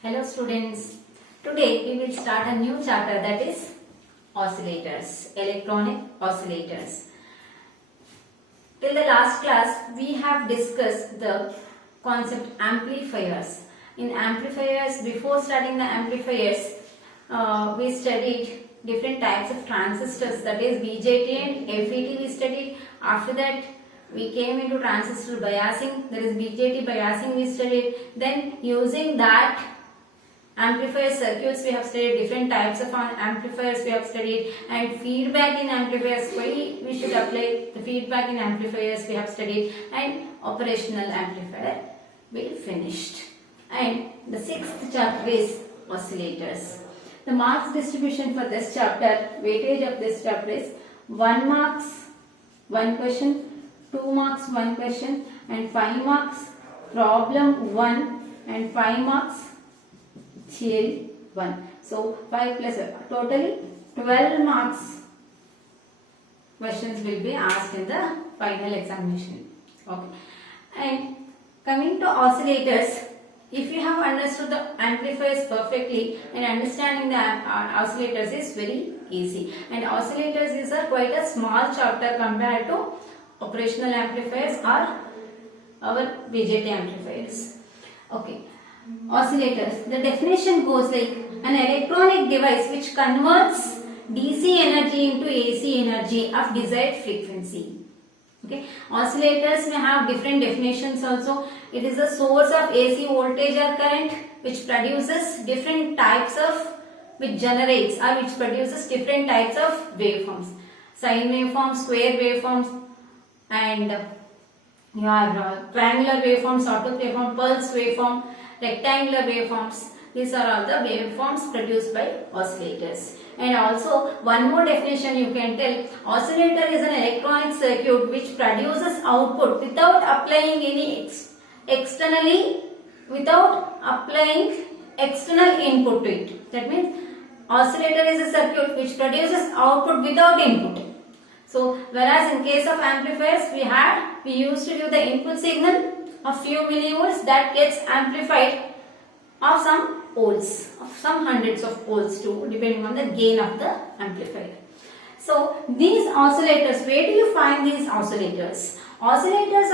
Hello students, today we will start a new chapter, that is oscillators, electronic oscillators. Till the last class we have discussed the concept amplifiers. In amplifiers, before studying the amplifiers, we studied different types of transistors, that is BJT and FET we studied. After that we came into transistor biasing, that is BJT biasing we studied. Then using that amplifier circuits we have studied, different types of amplifiers we have studied, and feedback in amplifiers, why we should apply the feedback in amplifiers we have studied, and operational amplifier we finished. And the sixth chapter is oscillators. The marks distribution for this chapter, weightage of this chapter is 1 marks 1 question, 2 marks 1 question, and 5 marks problem 1, and 5 marks theory 1. So 5 plus totally 12 marks questions will be asked in the final examination. Okay. And coming to oscillators, if you have understood the amplifiers perfectly, and understanding the oscillators is very easy. And oscillators is quite a small chapter compared to operational amplifiers or our BJT amplifiers. Okay. Oscillators, the definition goes like an electronic device which converts DC energy into AC energy of desired frequency. Okay, oscillators may have different definitions also. It is a source of AC voltage or current which produces different types of, which generates or which produces different types of waveforms. Sine waveforms, square waveforms, and your triangular waveforms, auto waveform, pulse waveform, rectangular waveforms. These are all the waveforms produced by oscillators. And also one more definition you can tell, oscillator is an electronic circuit which produces output without applying any without applying external input to it. That means oscillator is a circuit which produces output without input. So whereas in case of amplifiers we used to give the input signal of few millivolts that gets amplified of some volts, of some hundreds of volts too, depending on the gain of the amplifier. So these oscillators, where do you find these oscillators? Oscillators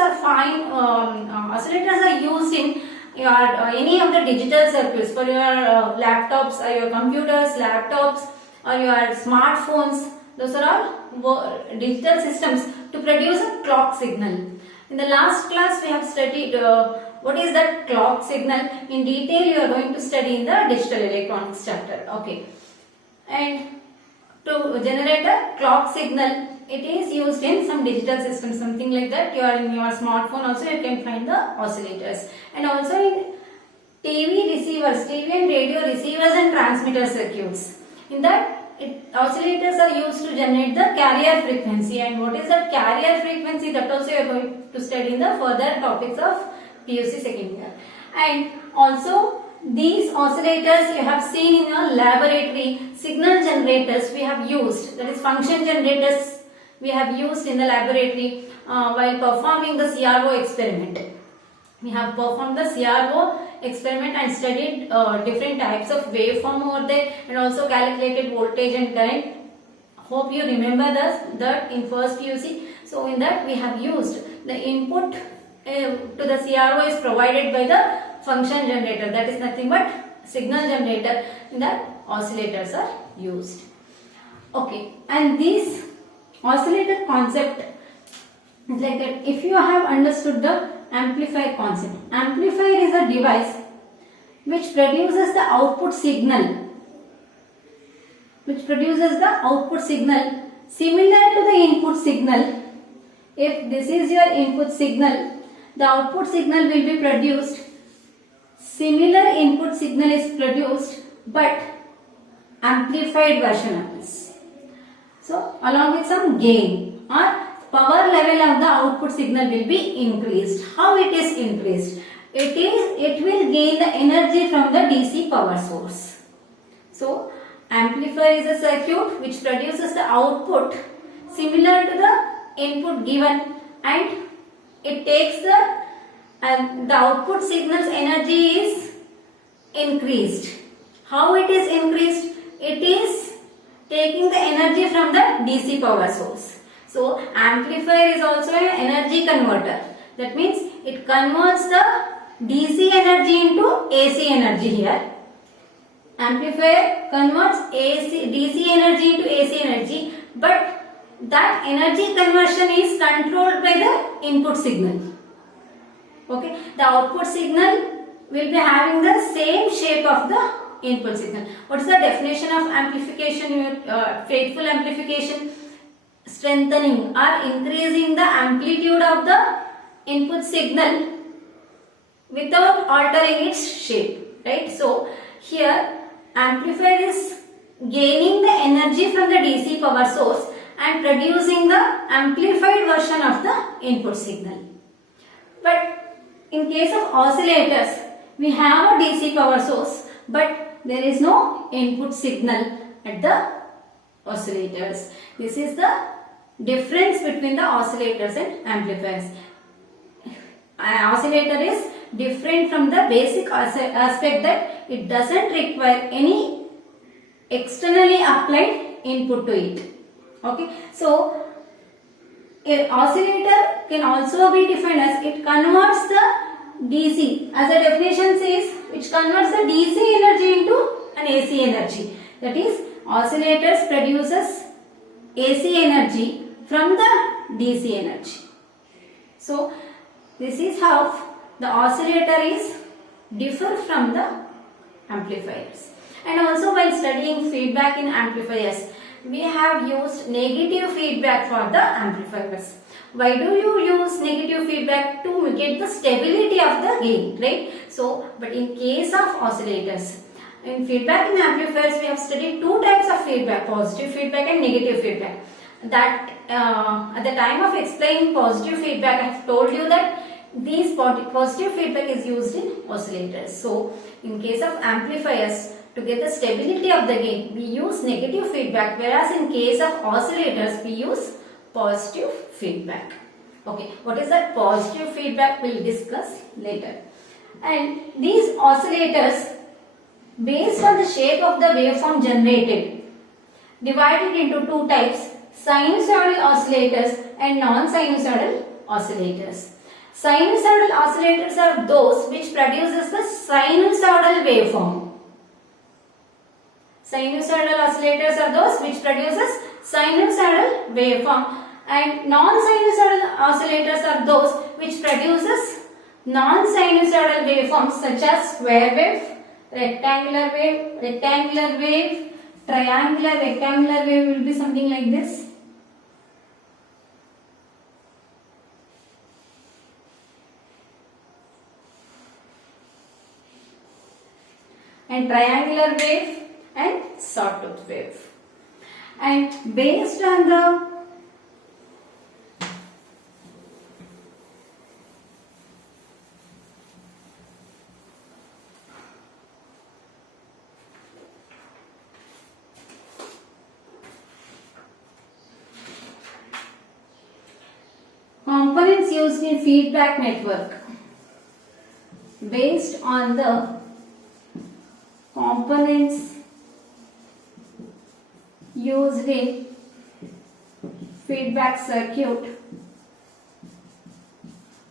are used in your any of the digital circuits, for your laptops or your computers, laptops or your smartphones. Those are all digital systems to produce a clock signal. In the last class we have studied what is that clock signal. In detail you are going to study in the digital electronics chapter. Okay. And to generate a clock signal, it is used in some digital systems, something like that. You are in your smartphone also you can find the oscillators. And also in TV receivers, TV and radio receivers and transmitter circuits. In that oscillators are used to generate the carrier frequency. And what is that carrier frequency, that also you are going to study in the further topics of PUC second year. And also these oscillators you have seen in your laboratory, signal generators we have used, that is function generators we have used in the laboratory while performing the CRO experiment. We have performed the CRO experiment and studied different types of waveform over there, and also calculated voltage and current. Hope you remember that in first PUC. So in that we have used the input to the CRO is provided by the function generator, that is nothing but signal generator. In that oscillators are used. Okay, and this oscillator concept is like that. If you have understood the amplifier concept, amplifier is a device which produces the output signal, similar to the input signal. If this is your input signal, the output signal will be produced, similar input signal is produced, but amplified version of this. So along with some gain or power level of the output signal will be increased. How it is increased? It will gain the energy from the DC power source. So amplifier is a circuit which produces the output similar to the input given, and it takes the output signal's energy is increased. How it is increased? It is taking the energy from the DC power source. So amplifier is also an energy converter. That means it converts the DC energy into AC energy here. Amplifier converts DC energy into AC energy, but that energy conversion is controlled by the input signal. Okay, the output signal will be having the same shape of the input signal. What is the definition of amplification? Faithful amplification: strengthening or increasing the amplitude of the input signal without altering its shape, right? So here amplifier is gaining the energy from the DC power source and producing the amplified version of the input signal. But in case of oscillators, we have a DC power source, but there is no input signal at the oscillators. This is the difference between the oscillators and amplifiers. An oscillator is different from the basic aspect that it doesn't require any externally applied input to it. Okay, so an oscillator can also be defined as it converts the DC, as the definition says, which converts the DC energy into an AC energy. That is, oscillators produces AC energy from the DC energy. So this is how the oscillator is differ from the amplifiers. And also while studying feedback in amplifiers, we have used negative feedback for the amplifiers. Why do you use negative feedback? To get the stability of the gain, right? So, but in case of oscillators, in feedback in amplifiers, we have studied two types of feedback: positive feedback and negative feedback. That at the time of explaining positive feedback, I have told you that these positive feedback is used in oscillators. So, in case of amplifiers, to get the stability of the gain, we use negative feedback, whereas in case of oscillators, we use positive feedback. Okay, what is that positive feedback? We will discuss later. And these oscillators, based on the shape of the waveform generated, divided into two types: sinusoidal oscillators and non-sinusoidal oscillators. Sinusoidal oscillators are those which produces the sinusoidal waveform. Sinusoidal oscillators are those which produces sinusoidal waveform, and non-sinusoidal oscillators are those which produces non-sinusoidal waveforms such as square wave, rectangular wave, triangular, rectangular wave will be something like this. And triangular wave and sawtooth wave. And based on the components used in feedback network, based on the components used in feedback circuit,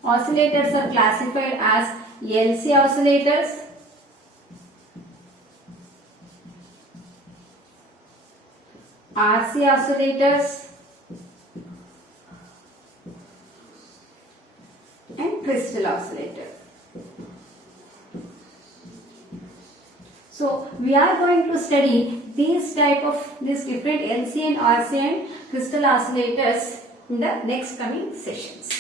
oscillators are classified as LC oscillators, RC oscillators, and crystal oscillator. So we are going to study these different LC and RC and crystal oscillators in the next coming sessions.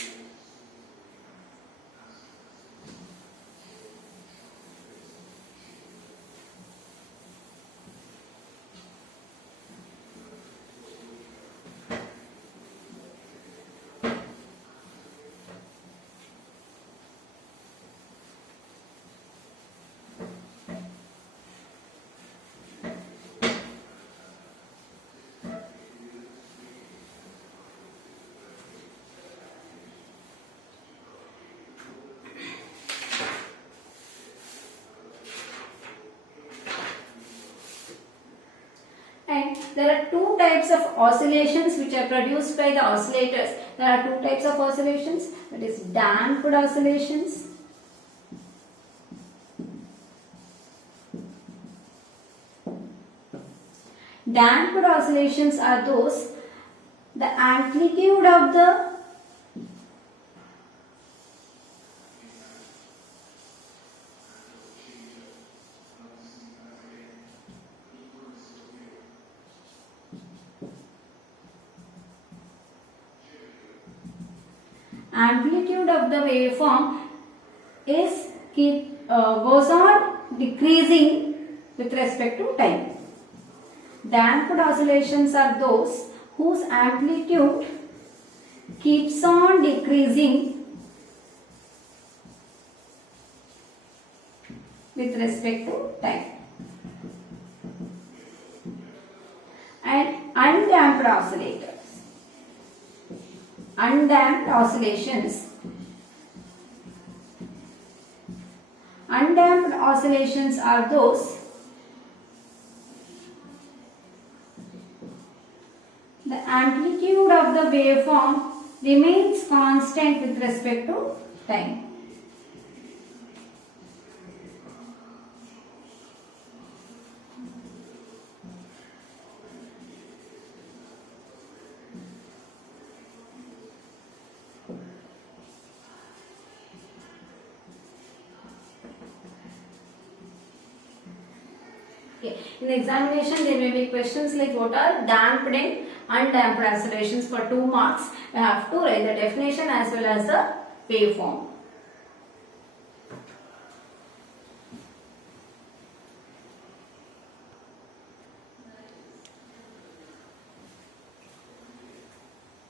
there are two types of oscillations which are produced by the oscillators. There are two types of oscillations, that is damped oscillations Damped oscillations are those the amplitude of the waveform is goes on decreasing with respect to time. Damped oscillations are those whose amplitude keeps on decreasing with respect to time. And undamped oscillators. Undamped oscillations. Undamped oscillations are those the amplitude of the waveform remains constant with respect to time. Okay. In the examination, there may be questions like what are damped and undamped oscillations for 2 marks. You have to write the definition as well as the waveform.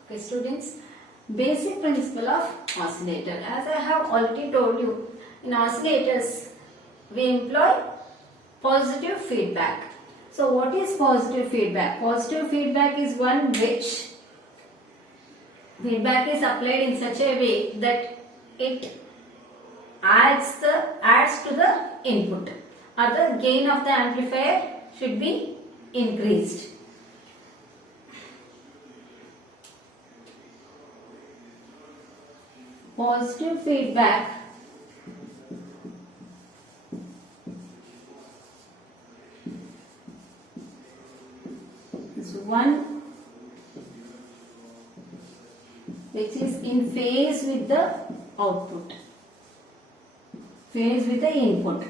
Okay, students, basic principle of oscillator. As I have already told you, in oscillators we employ positive feedback. So what is positive feedback? Positive feedback is one which feedback is applied in such a way that it adds to the input, or the gain of the amplifier should be increased. Positive feedback is one which is in phase with the output, phase with the input.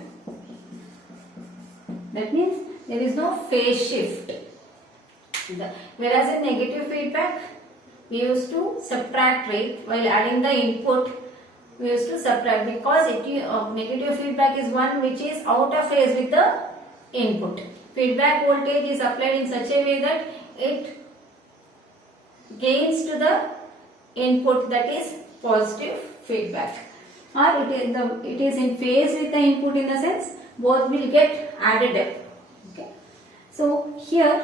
That means there is no phase shift. Whereas in negative feedback, we used to subtract rate while adding the input. We used to subtract because negative feedback is one which is out of phase with the input. Feedback voltage is applied in such a way that it gains to the input, that is positive feedback, or it is in phase with the input, in the sense both will get added up. Okay. So here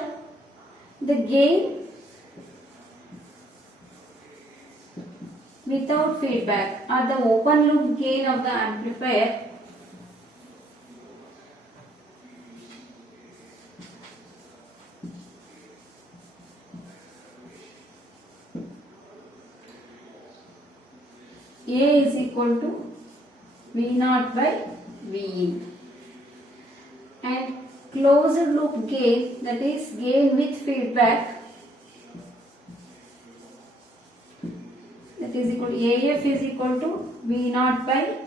the gain without feedback, or the open loop gain of the amplifier, A is equal to V0 by Vin, and closed loop gain, that is gain with feedback, that is equal to AF is equal to V0 by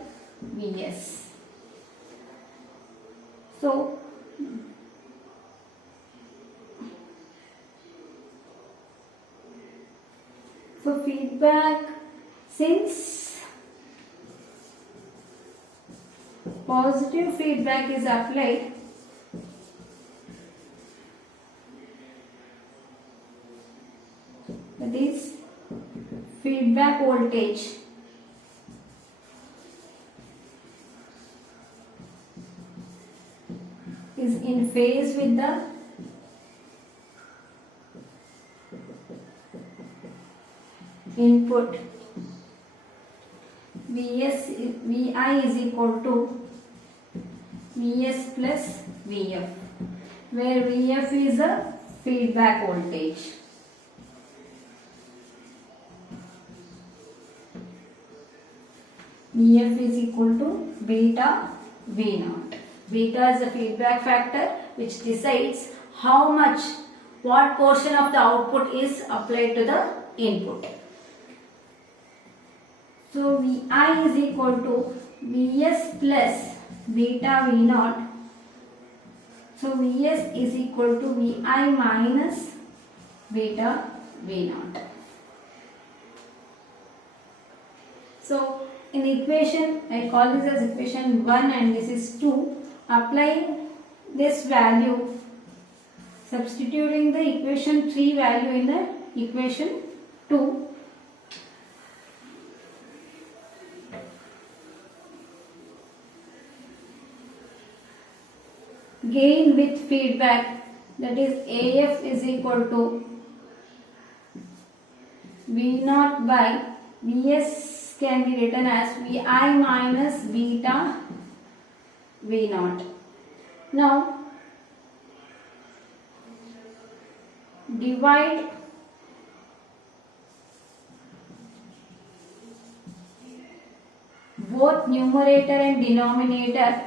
Vs. So for feedback, since positive feedback is applied, that is feedback voltage is in phase with the input. Vi is equal to Vs plus Vf, where Vf is a feedback voltage. Vf is equal to beta V naught. Beta is the feedback factor which decides how much, what portion of the output is applied to the input. So Vi is equal to Vs plus beta V naught. So Vs is equal to Vi minus beta V naught. So in equation, I call this as equation 1 and this is 2. Applying this value, substituting the equation 3 value in the equation 2. Gain with feedback, that is AF is equal to V naught by Vs can be written as Vi minus beta V naught. Now divide both numerator and denominator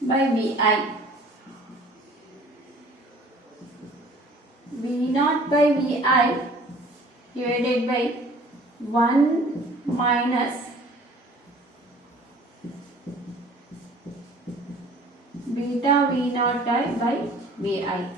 by Vi. V naught by Vi divided by 1 minus beta V naught by Vi.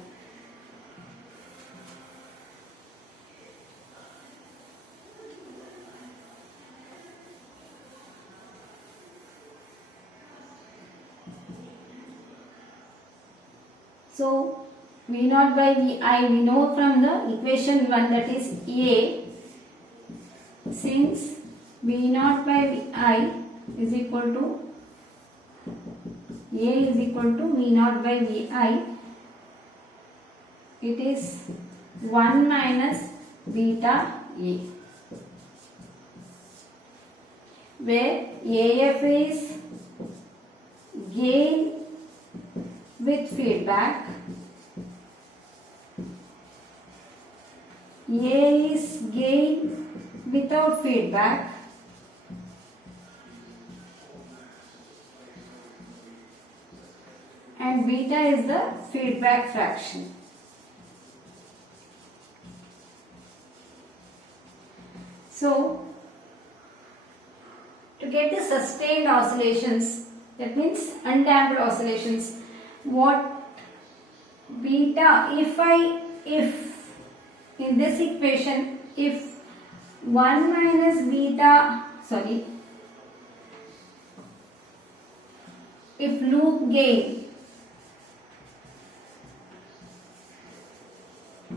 So V naught by Vi we know from the equation 1, that is A. Since V naught by Vi is equal to A is equal to V naught by Vi, it is 1 minus beta A, where AF is gain with feedback, A is gain without feedback, and beta is the feedback fraction. So to get the sustained oscillations, that means undamped oscillations, what beta, if in this equation, if 1 minus beta, if loop gain,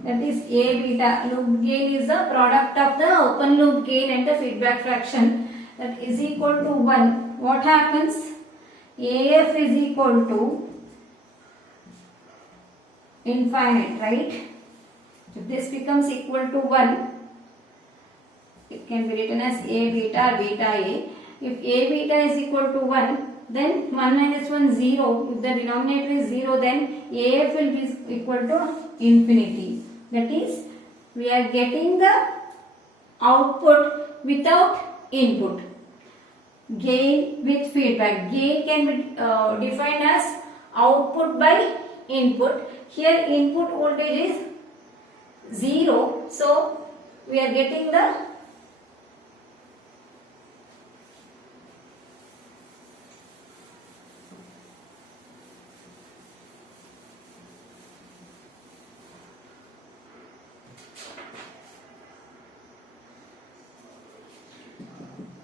that is A beta, loop gain is the product of the open loop gain and the feedback fraction, that is equal to 1, what happens? AF is equal to infinite, right? If this becomes equal to 1, it can be written as A beta or beta A. If A beta is equal to 1, then 1 minus 1 0. If the denominator is 0, then AF will be equal to infinity. That is, we are getting the output without input. Gain with feedback. Gain can be defined as output by input. Here input voltage is 0. So we are getting the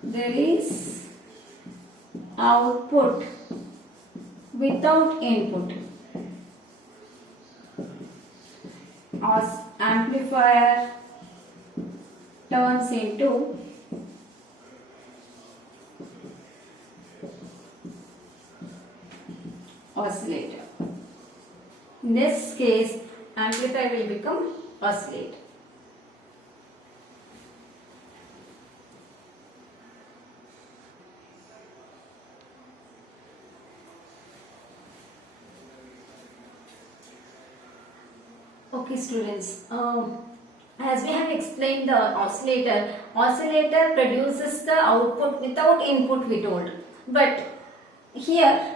there is output without input. As amplifier turns into oscillator. In this case, amplifier will become oscillator. Okay, students. As we have explained the oscillator, oscillator produces the output without input, we told. But here,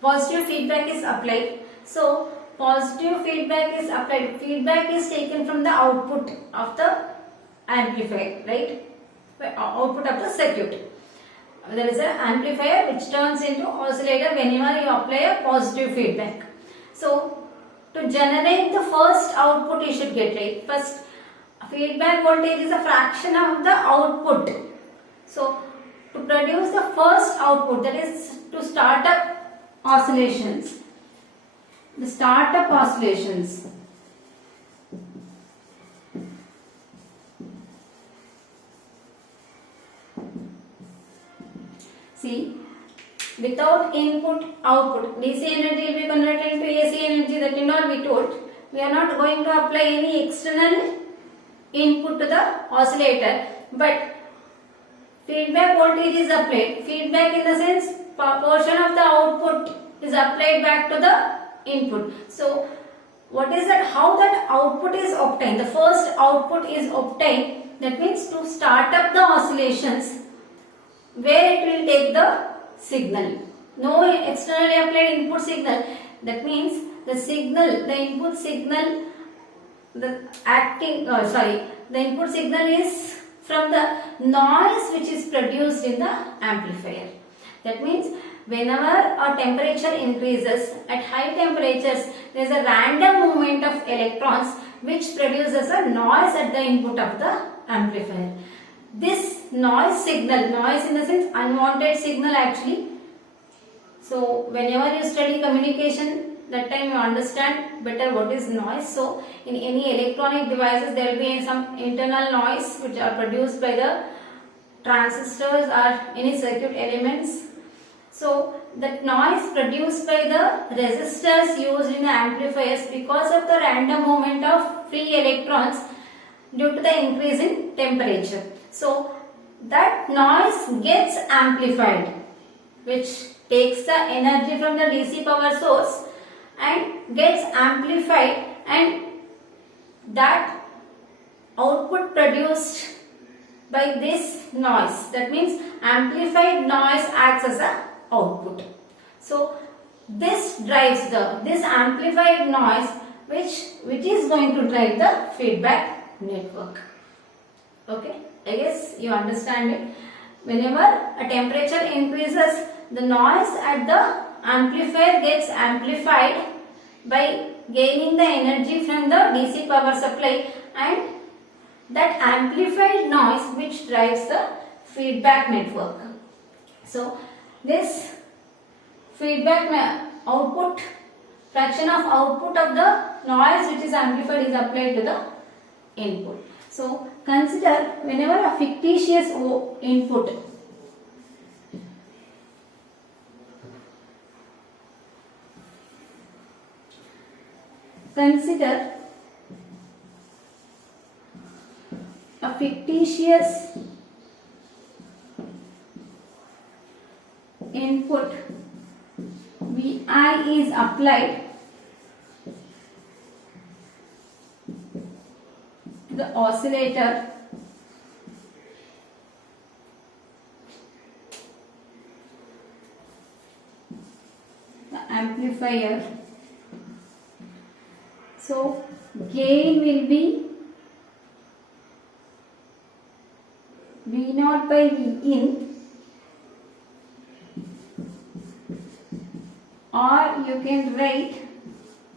positive feedback is applied. So, positive feedback is applied. Feedback is taken from the output of the amplifier, right? Output of the circuit. There is an amplifier which turns into oscillator whenever you apply a positive feedback. So, to generate the first output you should get, right? First, feedback voltage is a fraction of the output. So, to produce the first output, that is to start up oscillations. The startup oscillations. See, without input, output, DC energy will be converted into AC energy, that is not we told. We are not going to apply any external input to the oscillator, but feedback voltage is applied. Feedback in the sense, portion of the output is applied back to the input. So, what is that? How that output is obtained? The first output is obtained. That means to start up the oscillations, where it will take the signal. No externally applied input signal. That means the signal, the input signal, the input signal is from the noise which is produced in the amplifier. That means whenever a temperature increases, at high temperatures there is a random movement of electrons which produces a noise at the input of the amplifier. This noise signal, noise in the sense unwanted signal actually. So whenever you study communication, that time you understand better what is noise. So in any electronic devices there will be some internal noise which are produced by the transistors or any circuit elements. So that noise produced by the resistors used in the amplifiers because of the random movement of free electrons due to the increase in temperature. So that noise gets amplified, which takes the energy from the DC power source and gets amplified, and that output produced by this noise, that means amplified noise acts as a output. So this drives this amplified noise which is going to drive the feedback network. Okay, I guess you understand it. Whenever a temperature increases, the noise at the amplifier gets amplified by gaining the energy from the DC power supply, and that amplified noise which drives the feedback network. So this feedback output, fraction of output of the noise which is amplified is applied to the input. So consider whenever a fictitious input, consider a fictitious input Vi is applied to the oscillator amplifier. So gain will be V0 by V in, or you can write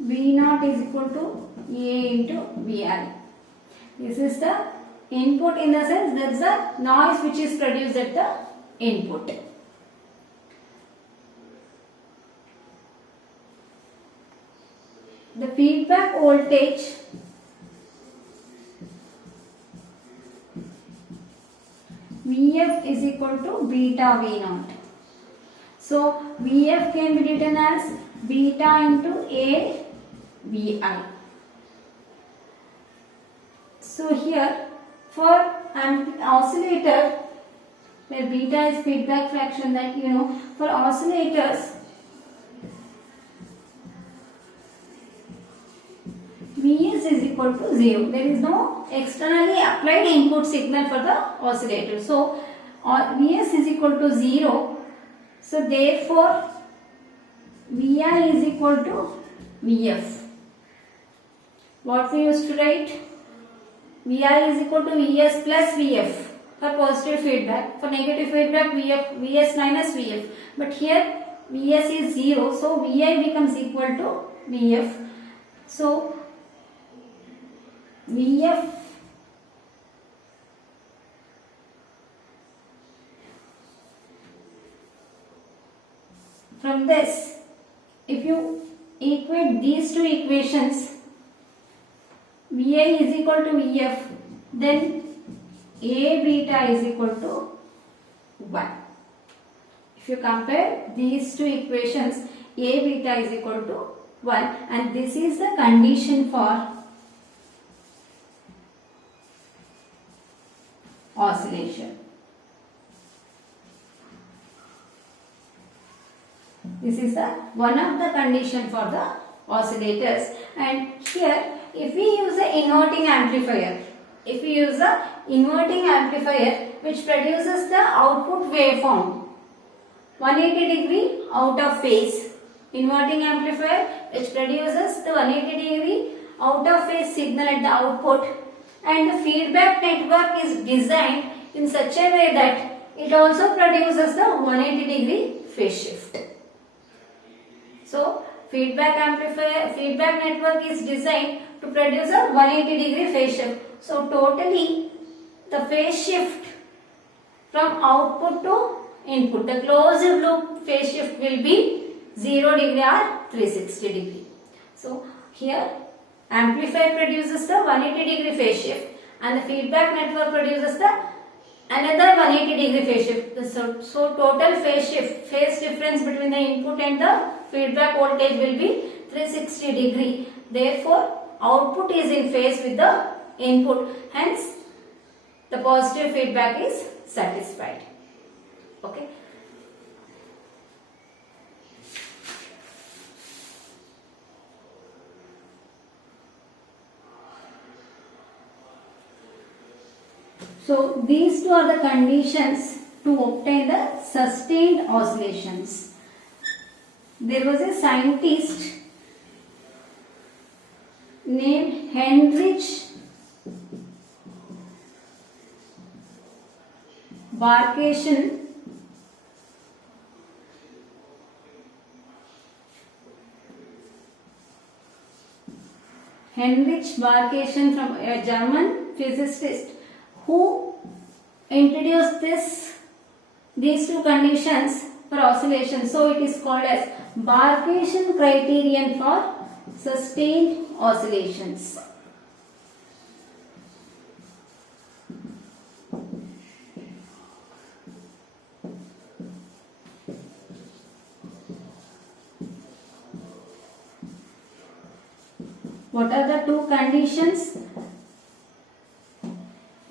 V0 is equal to A into Vi. This is the input, in the sense that's the noise which is produced at the input. The feedback voltage Vf is equal to beta V0. So Vf can be written as beta into A Vi. So here for oscillator, where beta is feedback fraction, that you know, for oscillators Vf conditions is equal to 0. There is no externally applied input signal for the oscillator. So Vs is equal to 0. So therefore Vi is equal to Vf. What we used to write? Vi is equal to Vs plus Vf for positive feedback. For negative feedback, Vs minus Vf. But here Vs is 0, so Vi becomes equal to Vf. So Vf from this, if you equate these two equations, Vi is equal to Vf, then A beta is equal to 1. If you compare these two equations, A beta is equal to 1, and this is the condition for oscillation. This is the one of the condition for the oscillators. And here, if we use an inverting amplifier, which produces the output waveform 180 degree out of phase, inverting amplifier which produces the 180 degree out of phase signal at the output, and the feedback network is designed in such a way that it also produces the 180 degree phase shift. So feedback network is designed to produce a 180 degree phase shift. So totally the phase shift from output to input, the closed loop phase shift will be 0 degree or 360 degree. So here amplifier produces the 180 degree phase shift and the feedback network produces the another 180 degree phase shift. So total phase difference between the input and the feedback voltage will be 360 degree. Therefore output is in phase with the input, hence the positive feedback is satisfied. Okay. So these two are the conditions to obtain the sustained oscillations. There was a scientist named Heinrich Barkation. Heinrich Barkation, from a German physicist, who introduced these two conditions for oscillation. So it is called as Barkation criterion for sustained oscillations. What are the two conditions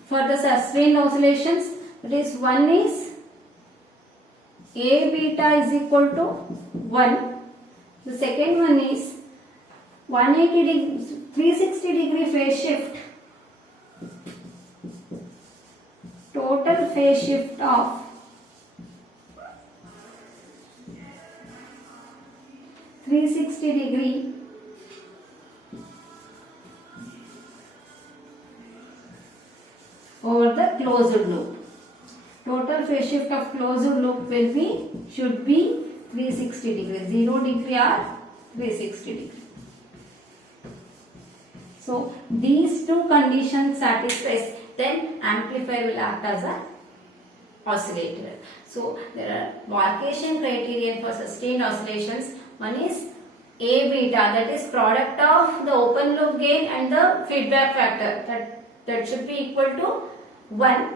for the sustained oscillations? That is, one is A beta is equal to 1. The second one is 360 degree phase shift. Total phase shift of 360 degree over the closed loop. Total phase shift of closed loop should be 360 degree, 0 degree or 360 degree. So these two conditions satisfies, then amplifier will act as a oscillator. So there are Barkation criterion for sustained oscillations. One is A beta, that is product of the open loop gain and the feedback factor, that should be equal to 1,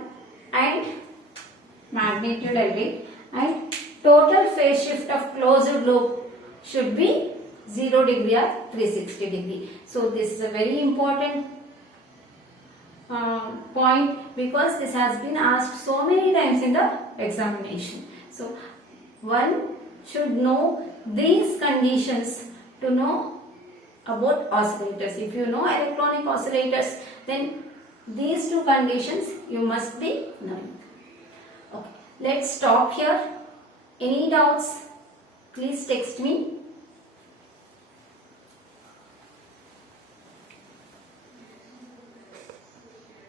and magnitude LV, and total phase shift of closed loop should be 0 degree or 360 degree. So this is a very important point, because this has been asked so many times in the examination. So one should know these conditions to know about oscillators. If you know electronic oscillators, then these two conditions you must be knowing. Okay, let's stop here. Any doubts? Please text me.